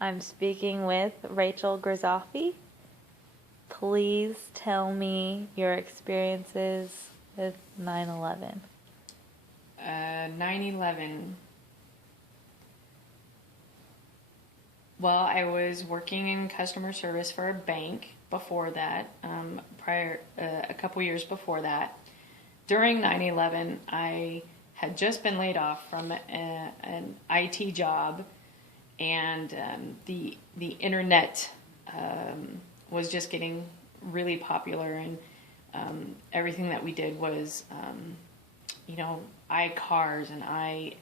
I'm speaking with Rachel Grizzaffi. Please tell me your experiences with 9/11. 9/11. Well, I was working in customer service for a bank before that, a couple years before that. During 9/11, I had just been laid off from an IT job, and the internet was just getting really popular, and everything that we did was, iCars, and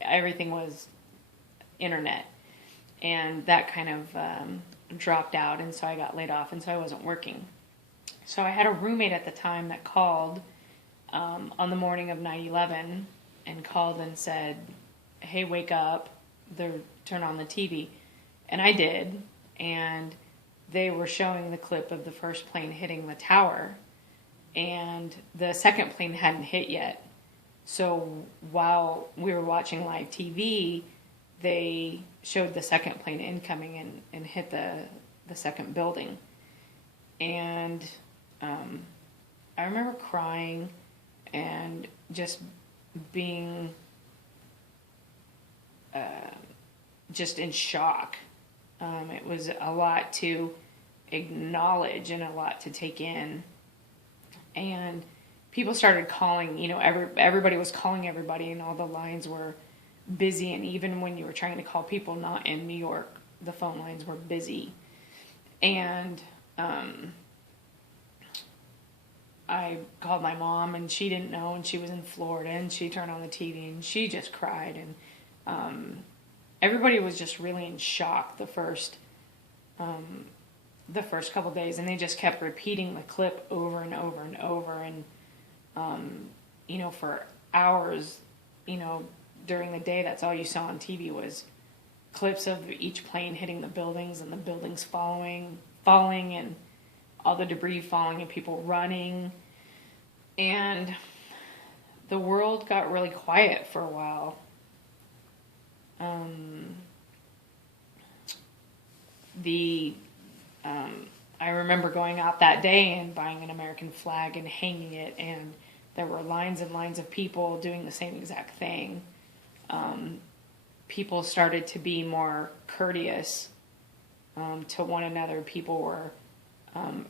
everything was internet, and that kind of dropped out, and so I got laid off, and so I wasn't working. So I had a roommate at the time that called on the morning of 9/11 and called and said, "Hey, wake up, turn on the TV." And I did, and they were showing the clip of the first plane hitting the tower, and the second plane hadn't hit yet. So while we were watching live TV, they showed the second plane incoming and hit the second building. And I remember crying and just being just in shock. It was a lot to acknowledge and a lot to take in. And people started calling, everybody was calling everybody, and all the lines were busy. And even when you were trying to call people not in New York, the phone lines were busy. And I called my mom, and she didn't know, and she was in Florida, and she turned on the TV, and she just cried. And everybody was just really in shock the first couple days, and they just kept repeating the clip over and over and over, and for hours, during the day, that's all you saw on TV was clips of each plane hitting the buildings, and the buildings falling, and all the debris falling, and people running. And the world got really quiet for a while. I remember going out that day and buying an American flag and hanging it, and there were lines and lines of people doing the same exact thing. People started to be more courteous to one another. People were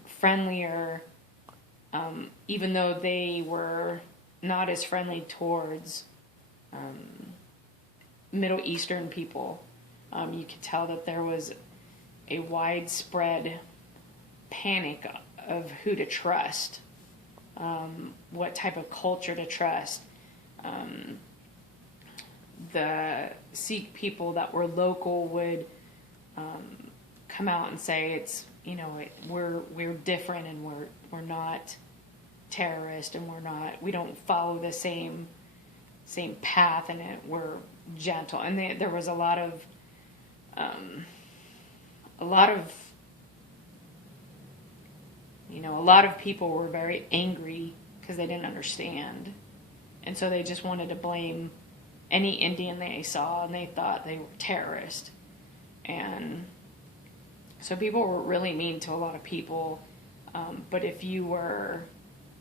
friendlier, even though they were not as friendly towards Middle Eastern people. You could tell that there was a widespread panic of who to trust, what type of culture to trust. The Sikh people that were local would come out and say we're different, and we're not terrorist, and we don't follow the same path, and we're gentle. And there was a lot of people were very angry because they didn't understand, and so they just wanted to blame any Indian they saw, and they thought they were terrorists. And so people were really mean to a lot of people, but if you were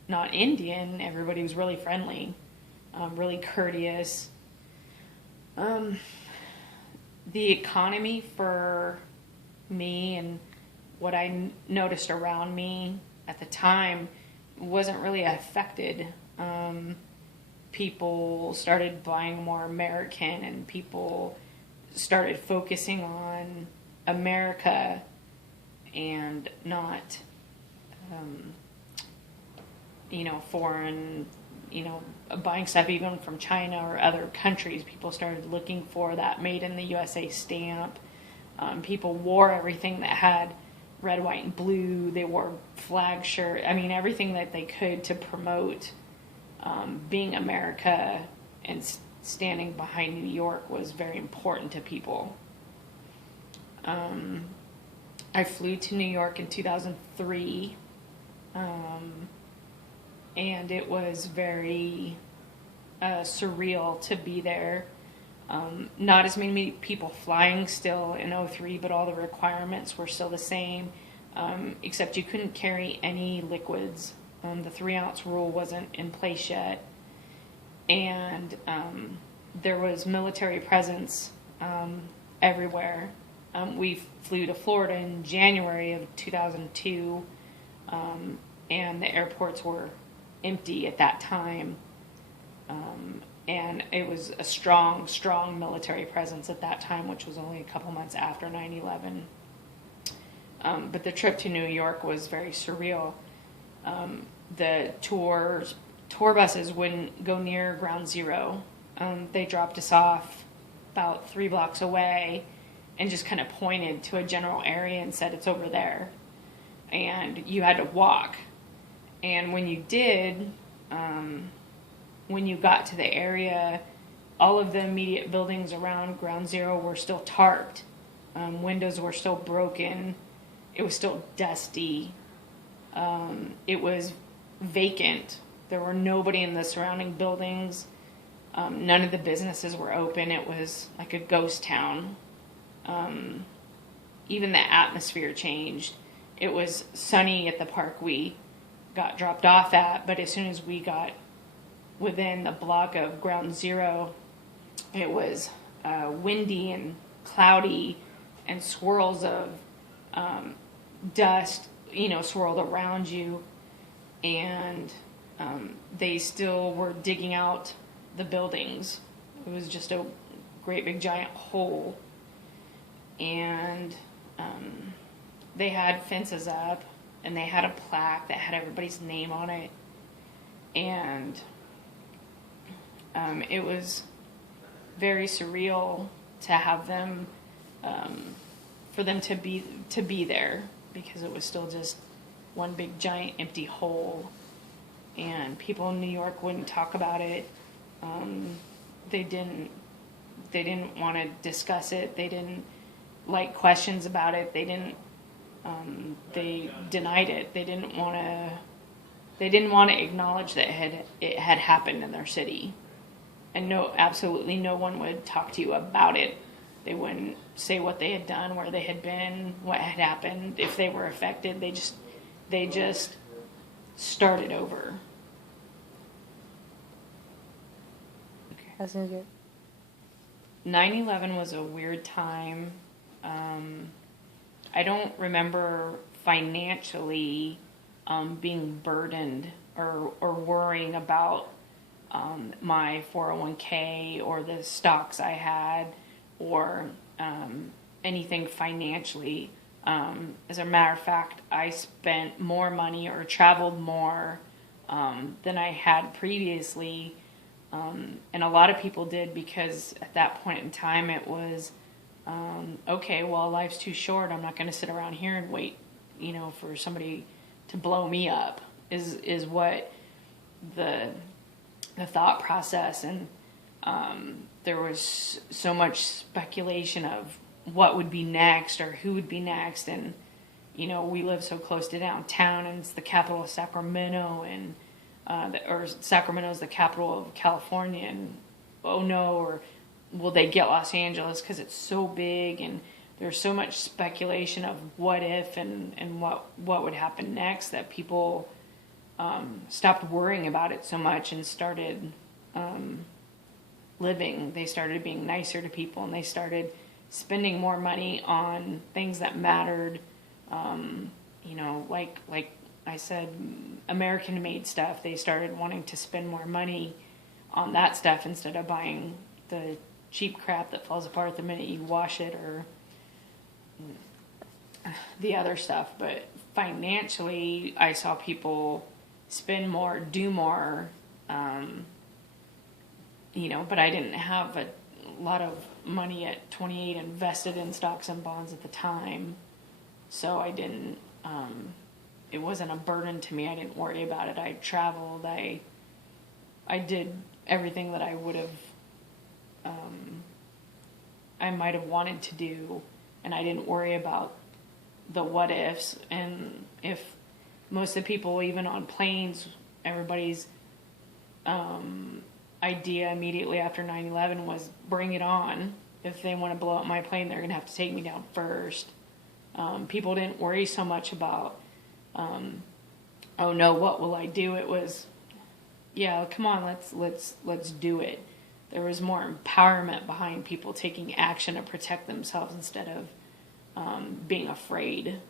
not Indian, everybody was really friendly, really courteous. The economy for me and what I noticed around me at the time wasn't really affected. People started buying more American, and people started focusing on America and not, foreign, buying stuff even from China or other countries. People started looking for that made in the USA stamp. People wore everything that had red, white, and blue. They wore flag shirt. Everything that they could to promote being America and standing behind New York was very important to people. I flew to New York in 2003, and it was very surreal to be there. Not as many people flying still in '03, but all the requirements were still the same, except you couldn't carry any liquids. The 3-ounce rule wasn't in place yet. And there was military presence everywhere. We flew to Florida in January of 2002, and the airports were empty at that time. And it was a strong, strong military presence at that time, which was only a couple months after 9/11. But the trip to New York was very surreal. The tour buses wouldn't go near Ground Zero. They dropped us off about 3 blocks away and just kind of pointed to a general area and said, it's over there. And you had to walk. And when you did, when you got to the area, all of the immediate buildings around Ground Zero were still tarped. Windows were still broken. It was still dusty. It was vacant. There were nobody in the surrounding buildings. None of the businesses were open. It was like a ghost town. Even the atmosphere changed. It was sunny at the park we got dropped off at, but as soon as we got within the block of Ground Zero, it was windy and cloudy, and swirls of dust, swirled around you. And they still were digging out the buildings. It was just a great big giant hole. And they had fences up, and they had a plaque that had everybody's name on it. And it was very surreal to have them, for them to be there, because it was still just one big giant empty hole. And people in New York wouldn't talk about it. They didn't want to discuss it. They didn't like questions about it. They denied it. They didn't want to acknowledge that it had happened in their city. And absolutely no one would talk to you about it. They wouldn't say what they had done, where they had been, what had happened, if they were affected. They just started over. Okay. That sounds good. 9/11 was a weird time. I don't remember financially being burdened or worrying about my 401k or the stocks I had, or anything financially. As a matter of fact, I spent more money or traveled more than I had previously. And a lot of people did, because at that point in time it was, okay, well, life's too short. I'm not going to sit around here and wait, for somebody to blow me up, is what the thought process. And there was so much speculation of what would be next or who would be next. And, we live so close to downtown, and it's the capital of Sacramento, and or Sacramento's the capital of California, and oh no, or will they get Los Angeles because it's so big? And there's so much speculation of what if and what would happen next, that people stopped worrying about it so much and started living. They started being nicer to people, and they started spending more money on things that mattered. Like I said, American-made stuff. They started wanting to spend more money on that stuff instead of buying the cheap crap that falls apart the minute you wash it, or the other stuff. But financially, I saw people spend more, do more, but I didn't have a lot of money at 28 invested in stocks and bonds at the time. So I didn't, it wasn't a burden to me. I didn't worry about it. I traveled. I did everything that I would have, I might have wanted to do, and I didn't worry about the what ifs. And if most of the people, even on planes, everybody's idea immediately after 9/11 was bring it on. If they want to blow up my plane, they're going to have to take me down first. People didn't worry so much about, oh no, what will I do? It was, yeah, come on, let's do it. There was more empowerment behind people taking action to protect themselves instead of being afraid